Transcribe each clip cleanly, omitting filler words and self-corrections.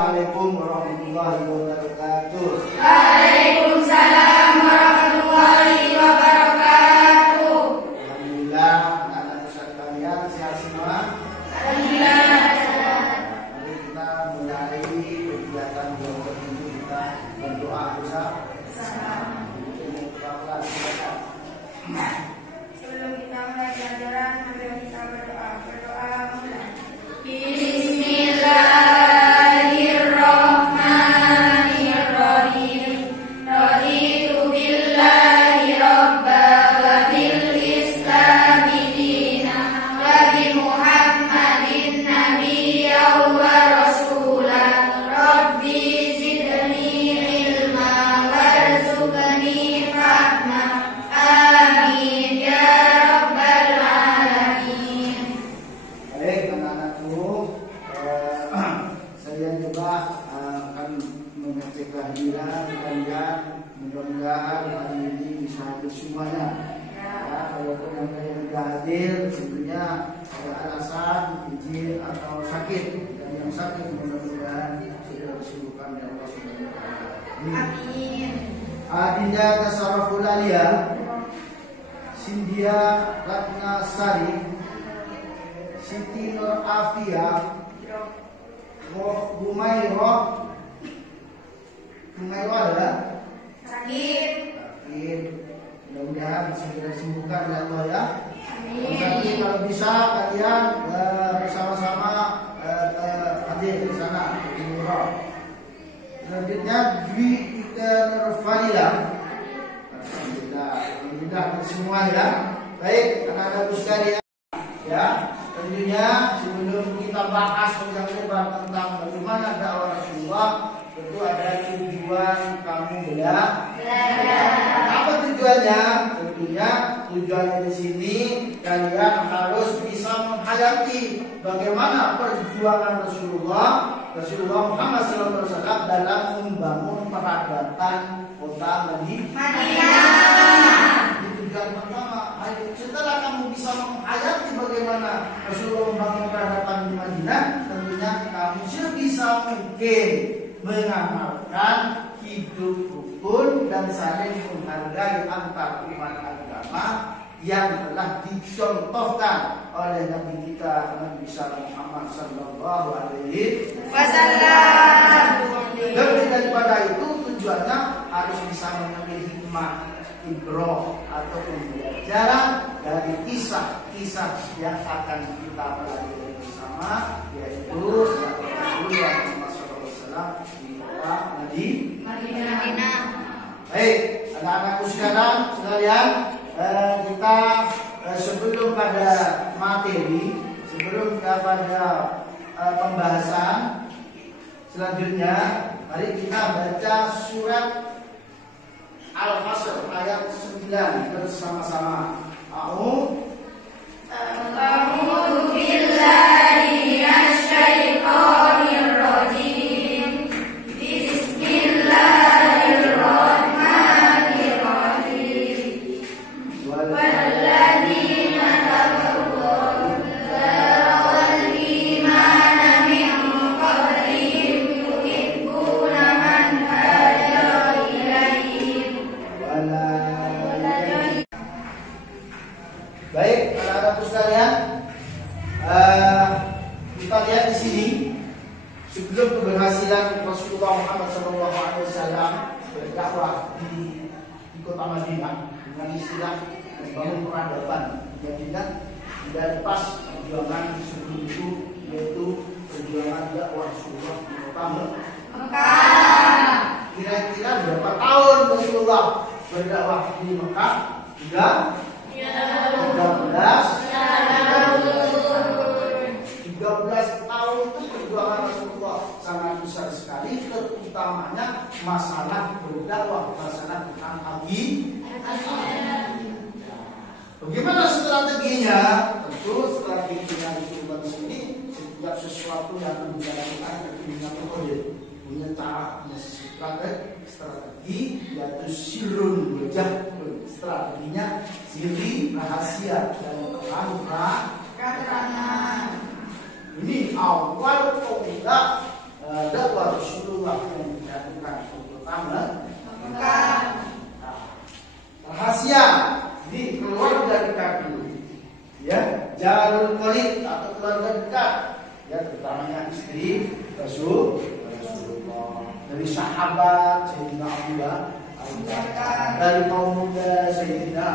Assalamualaikum warahmatullahi wabarakatuh. Waalaikumsalam warahmatullahi wabarakatuh. Alhamdulillah, anak-anak sekalian sehat semua. Alhamdulillah. Mari kita mulai kegiatan belajar ini, kita berdoa bersama. Sebelum kita mulai pelajaran, mari kita berdoa. Berdoa mulai. Mudah-mudahan hari ini bisa hadir semuanya. Ya, walaupun yang tidak hadir tentunya ada alasan, izin atau sakit. Dan yang sakit mudah-mudahan segera disembuhkan oleh Allah Subhanahu wa taala. Amin. Adinda Tasarruful Alia, Sindia Ratnasari, Siti Nur Afia, Humairah Sakit. Mudah-mudahan segera disembuhkan oleh Allah ya. Amin. Nanti kalau bisa kalian bersama-sama hadir di sana di Murah. Selanjutnya Dwi Ika Nurfadila. Alhamdulillah semua ya. Baik, anak-anak sekalian ya. Tentunya sebelum kita bahas panjang lebar tentang bagaimana dakwah Rasulullah, tentu ada tujuan kamu belajar. Apa tujuannya? Tentunya tujuannya di sini kalian harus bisa menghayati bagaimana perjuangan Rasulullah Muhammad SAW dalam membangun peradaban kota Madinah. Itu tujuan pertama. Setelah kamu bisa menghayati bagaimana Rasulullah membangun peradaban di Madinah, tentunya kamu sebisa mungkin mengamalkan hidup rukun dan saling menghargai antar umat agama yang telah dicontohkan oleh Nabi kita Nabi Muhammad Sallallahu Alaihi Wasallam. Lebih daripada itu tujuannya harus bisa mengambil hikmah, ibrah atau pembelajaran dari kisah-kisah yang akan kita pelajari bersama, yaitu Rasulullah di kota Madinah. Baik, anak-anakku sekalian, kita sebelum pada materi, sebelum pada pembahasan selanjutnya, mari kita baca surat Al-Hasr ayat 9 bersama-sama. A'udzu billahi minasyaitonir rajim. Bismillahirrahmanirrahim. Walladzina tabawwa'u ad-dara wal imana min qablihim yuhibbuna man hajara ilaihim. Baik, anak-anakku sekalian, kita lihat di sini sebelum keberhasilan Rasulullah Muhammad SAW berdakwah di kota Madinah dengan istilah membangun peradaban di Madinah, tidak lepas perjuangan sebelum itu, yaitu perjuangan dakwah Rasulullah di kota Mekah. Kira-kira berapa tahun Rasulullah berdakwah di Mekah? 13 tahun itu perjuangan Rasulullah sangat besar sekali, terutamanya masalah berdakwah, masalah tentang haji. Bagaimana strateginya? Tentu strateginya Rasulullah di sini, setiap sesuatu yang dilakukan punya metode, punya cara, punya strategi, yaitu sirrun wajah. Strateginya siri, rahasia, dan keterangan. Ini awal pemuda dakwah jarul qarib atau keluarga dekat, ya terutamanya istri Rasulullah, dari sahabat Sayyidina Abu Bakar, dari kaum muda Sayyidina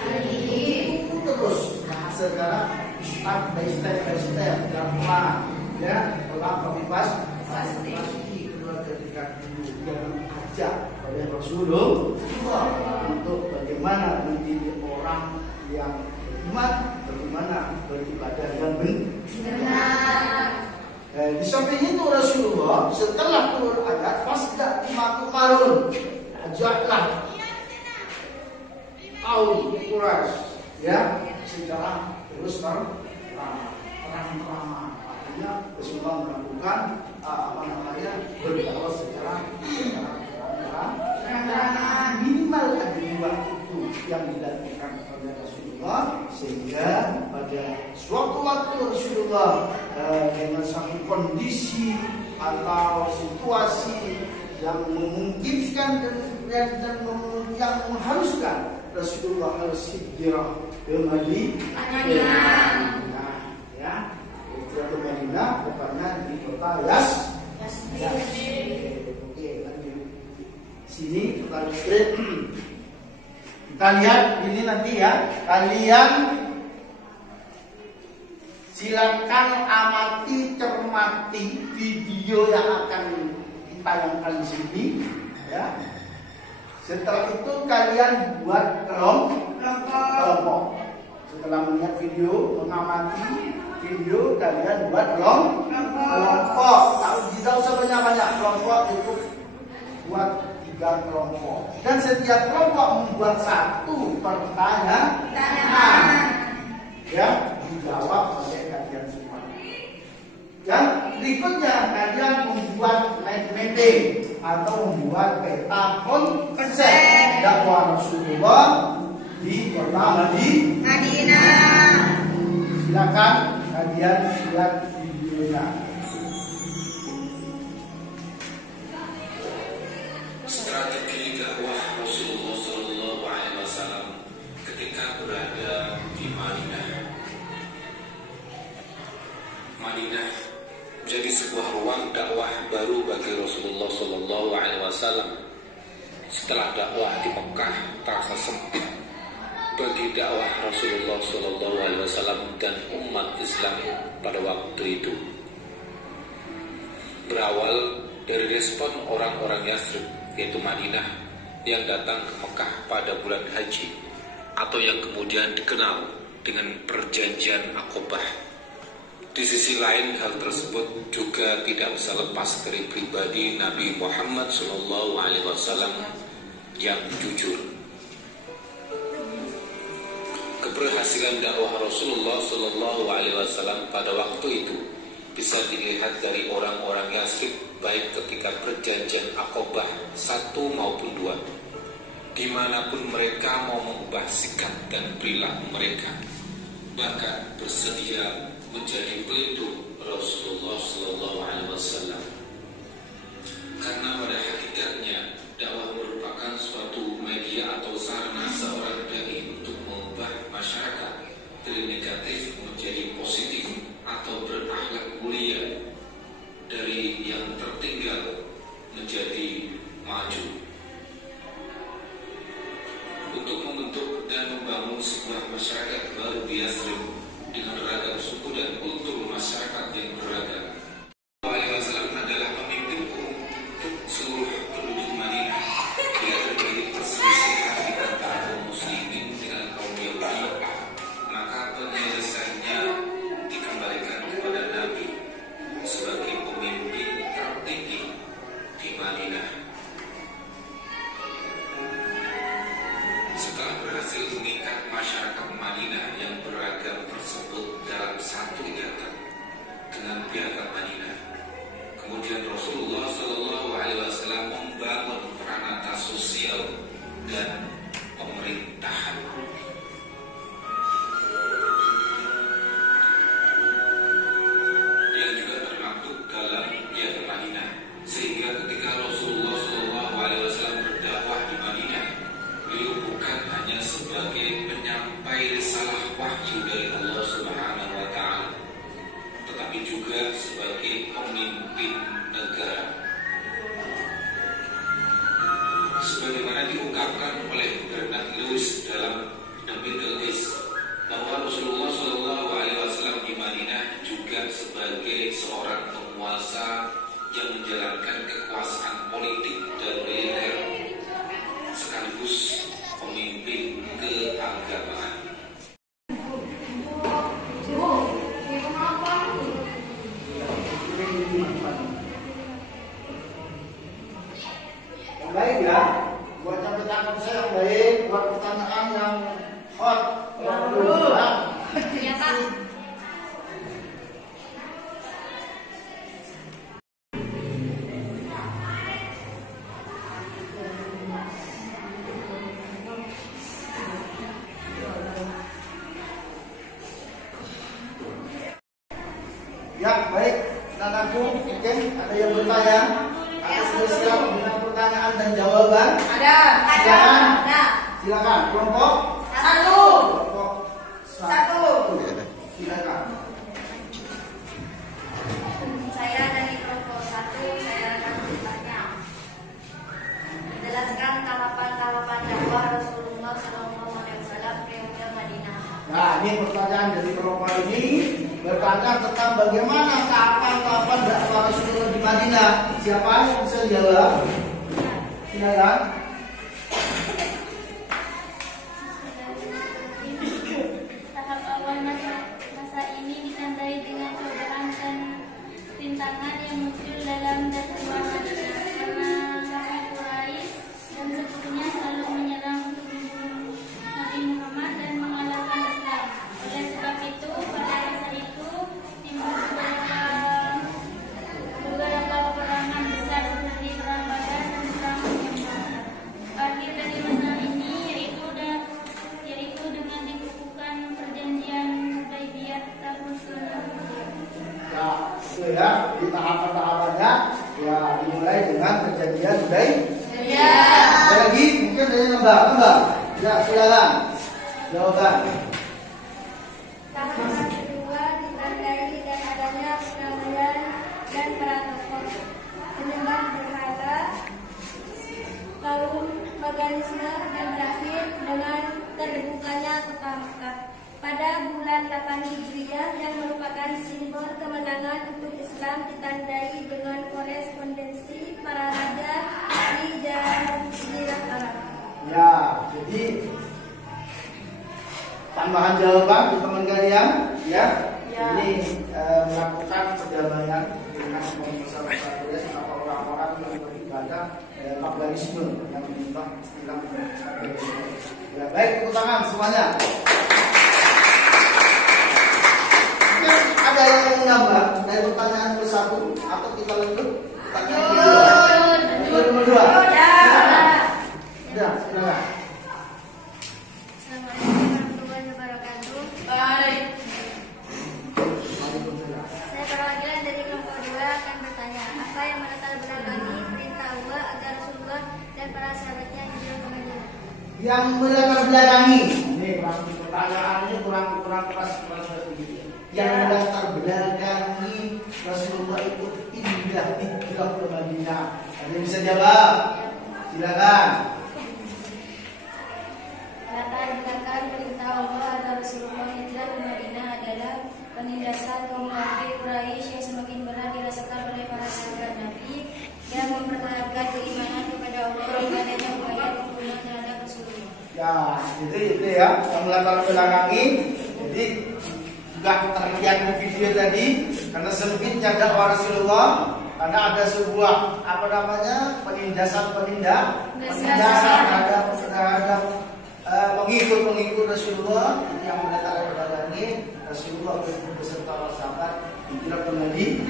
Ali, terus sekarang step by step pelan-pelan, ya pelan bebas pasti keluarga dekat dulu yang ajak oleh Rasulullah untuk bagaimana menjadi orang yang beriman, bagaimana beribadah yang benar. Di samping itu Rasulullah setelah turun ayat fasda bima tu'marun, ajaklah kaum Quraisy ya secara terus terang artinya Rasulullah melakukan berdakwah secara terang, minimal ada dua itu yang dilakukan oleh Rasulullah, sehingga pada suatu waktu Rasulullah dengan satu kondisi atau situasi yang memungkinkan dan yang mengharuskan Rasulullah harus hijrah ke Madinah, ya, hijrah ke Madinah, tepatnya di kota Oke, lanjut. Sini kita lihat ini nanti ya. Kalian silakan amati, cermati video yang akan ditayangkan di sini, ya. Setelah itu kalian buat kelompok. Setelah melihat video, mengamati video, kalian buat kelompok. Tidak usah banyak-banyak, kelompok itu buat 3 kelompok. Dan setiap kelompok membuat 1 pertanyaan. Ya, dijawab oleh kalian semua. Dan berikutnya kalian membuat mapping atau membuat peta konsep dakwah Rasulullah di kota Madinah. Silakan kalian lihat videonya. Strategi dakwah Rasulullah Shallallahu Alaihi Wasallam ketika berada di Madinah. Madinah menjadi sebuah ruang dakwah baru bagi Rasulullah Shallallahu Alaihi Wasallam. Setelah dakwah di Mekah terasa sempit bagi dakwah Rasulullah Shallallahu Alaihi Wasallam dan umat Islam pada waktu itu. Berawal dari respon orang-orang Yathrib, yaitu Madinah, yang datang ke Mekah pada bulan haji, atau yang kemudian dikenal dengan perjanjian Aqobah. Di sisi lain, hal tersebut juga tidak bisa lepas dari pribadi Nabi Muhammad SAW yang jujur. Keberhasilan dakwah Rasulullah SAW pada waktu itu bisa dilihat dari orang-orang Yathrib, baik ketika perjanjian Aqobah 1 maupun 2. Dimanapun mereka mau mengubah sikap dan perilaku mereka, bahkan bersedia menjadi pelindung Rasulullah SAW. Karena pada hakikatnya dakwah merupakan suatu media atau sarana seorang dai untuk mengubah masyarakat dari negatif menjadi positif atau berakhlak mulia, dari yang tertinggal menjadi maju. Untuk membentuk dan membangun sebuah masyarakat baru di Yathrib dengan ragam suku dan kultur masyarakat yang beragam. Rasulullah SAW adalah pemimpin umum untuk seluruh seorang penguasa yang menjalankan kekuasaan politik dan militer sekaligus pemimpin keagamaan. Yang baik ya, buat catatan saya yang baik, buat pertanyaan yang hot. Ya Pak. Ya baik, anakku, oke, ada yang bertanya? Aku sudah siap dengan pertanyaan dan jawaban. Ada. Silakan. Ada. Silakan, kelompok Satu. kelompok Satu. Silakan. Saya dari kelompok 1, saya akan bertanya. Jelaskan tahapan-tahapan dakwah Rasulullah SAW ke Madinah. Nah, ini pertanyaan dari kelompok ini bertanya tentang bagaimana tahapan-tahapan dakwah Rasulullah di Madinah. Siapa yang bisa jawab? Silakan. Tahap awal masa ini ditandai dengan cobaan dan rintangan yang muncul dalam dakwah Madinah karena kafir Quraisy dan sekutunya selalu menyerang untuk membunuh Nabi Muhammad dan mengalahkan Islam. Oleh sebab itu, pada masa itu timbul beberapa peperangan besar seperti perang Badar dan perang Yaman. Akhir dari masalah ini yaitu dengan dibukukan perjanjian Hudaybiyah tahun 90. Ya, itu ya, di tahapan-tahapannya ya dimulai dengan perjanjian Hudaybiyah. Ada lagi, mungkin ada yang nambah. Ya, silakan. Jawaban. Tahapan kedua ditandai dengan adanya perdamaian dan para tokoh penyembah berhala, kaum paganisme dan berakhir dengan terbukanya kota Makkah pada bulan 8 Hijriah yang merupakan simbol kemenangan untuk Islam, ditandai dengan korespondensi para raja di Jazirah Arab. Ya, jadi tambahan jawaban di teman kalian, ya. Ini melakukan perdamaian dengan masyarakat Quraisy atau orang-orang yang beribadah paganisme yang menyembah istilah paganisme. Ya, baik, tepuk tangan semuanya. Mungkin ada yang mau menambah dari pertanyaan nomor 1 atau kita lanjut pertanyaan nomor 2? Ya, silakan. Assalamualaikum warahmatullahi wabarakatuh. Saya perwakilan dari kelompok 2 akan bertanya, apa yang melatar belakangi perintah Allah agar Rasulullah dan para sahabatnya hijrah ke Madinah? Yang melatar belakangi, ini pertanyaannya kurang keras, kurang begitu. Yang melatar belakangi Rasulullah itu hijrah ke Madinah. Ada yang bisa jawab? Silakan. Latar belakang perintah Allah agar Rasulullah hijrah ke Madinah adalah penindasan kaum kafir Quraisy yang semakin berat dirasakan oleh para sahabat Nabi yang mempertahankan keimanan kepada Allah dengan adanya upaya pembunuhan terhadap Rasulullah. Ya, itu ya yang melatar belakangi. Jadi juga terlihat di video tadi karena sempitnya dakwah Rasulullah, karena ada sebuah penindasan terhadap pengikut Rasulullah yang melatar belakangi Rasulullah beserta para sahabat hijrah ke Madinah.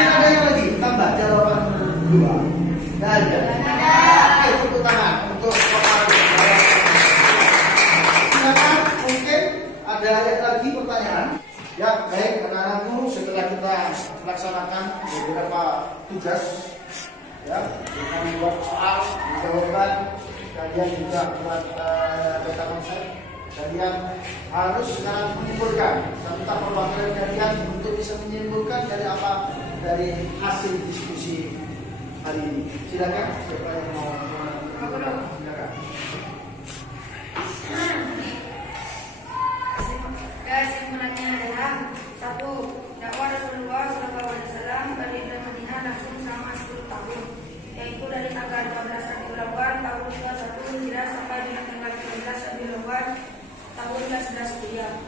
Ada yang lagi tambah jawaban kedua? Tidak ada. Ayo tepuk tangan untuk silakan. Mungkin ada lagi pertanyaan? Ya, baik anak-anakku, setelah kita melaksanakan beberapa tugas, ya, dengan membuat soal, jawaban, kalian juga buat data konsep. Kalian harus sekarang menyimpulkan serta perwakilan kalian untuk bisa menyimpulkan dari apa dari hasil diskusi hari ini. Silakan siapa yang mau silakan. Kesimpulannya adalah 1. Dakwah Rasulullah yaitu dari tanggal 15 Rabiul Awal tahun 21 Hijriah sampai dengan tanggal 13 Rabiul Awal tahun 11 Hijriah.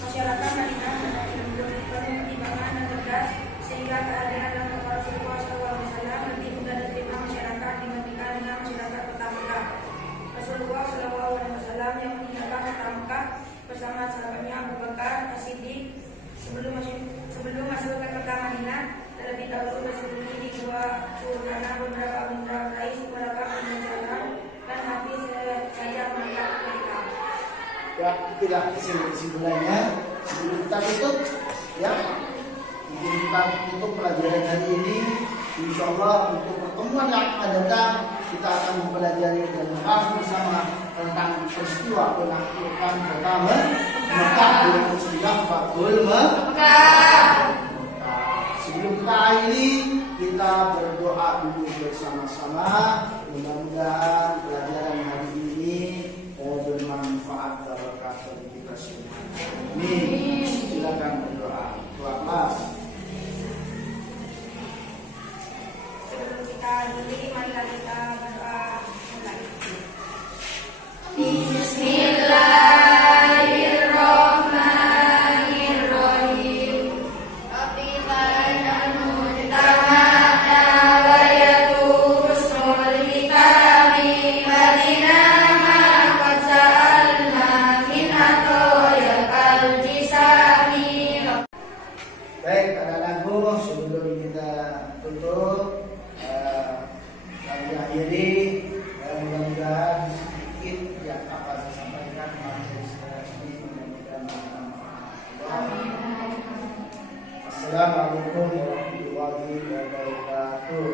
Masyarakat Madinah belum penuh pertimbangan dan cerdas sehingga kehadiran Rasulullah SAW lebih mudah diterima masyarakat dibandingkan dengan masyarakat kota Mekah. Rasulullah SAW yang meninggalkan kota Mekah bersama sahabatnya Abu Bakar As-Siddiq sebelum masuk ke kota Madinah, terlebih dahulu bersembunyi di gua karena beberapa benda raih melakukan pembelajaran dan habis saya melihat mereka. Ya, itulah kesimpulannya. Sebelum kita tutup, ya, sebelum kita tutup pelajaran hari ini, insya Allah untuk pertemuan yang akan datang kita akan mempelajari dan membahas bersama tentang peristiwa penaklukan pertama Mekah dengan istilah Fathul Mekah. Sebelum kita akhiri, kita berdoa dulu bersama-sama. Mudah-mudahan pelajaran hari ini bermanfaat barokah bagi kita semua. Amin. Silakan berdoa. Doa. Sebelum kita akhiri, mari kita berdoa mulai. Bismillahirrahmanirrahim. Baik, anak-anakku, sebelum kita tutup, kami akhiri. Mudah-mudahan sedikit yang akan saya sampaikan materi ini mudah-mudahan bermanfaat. Assalamualaikum warahmatullahi wabarakatuh.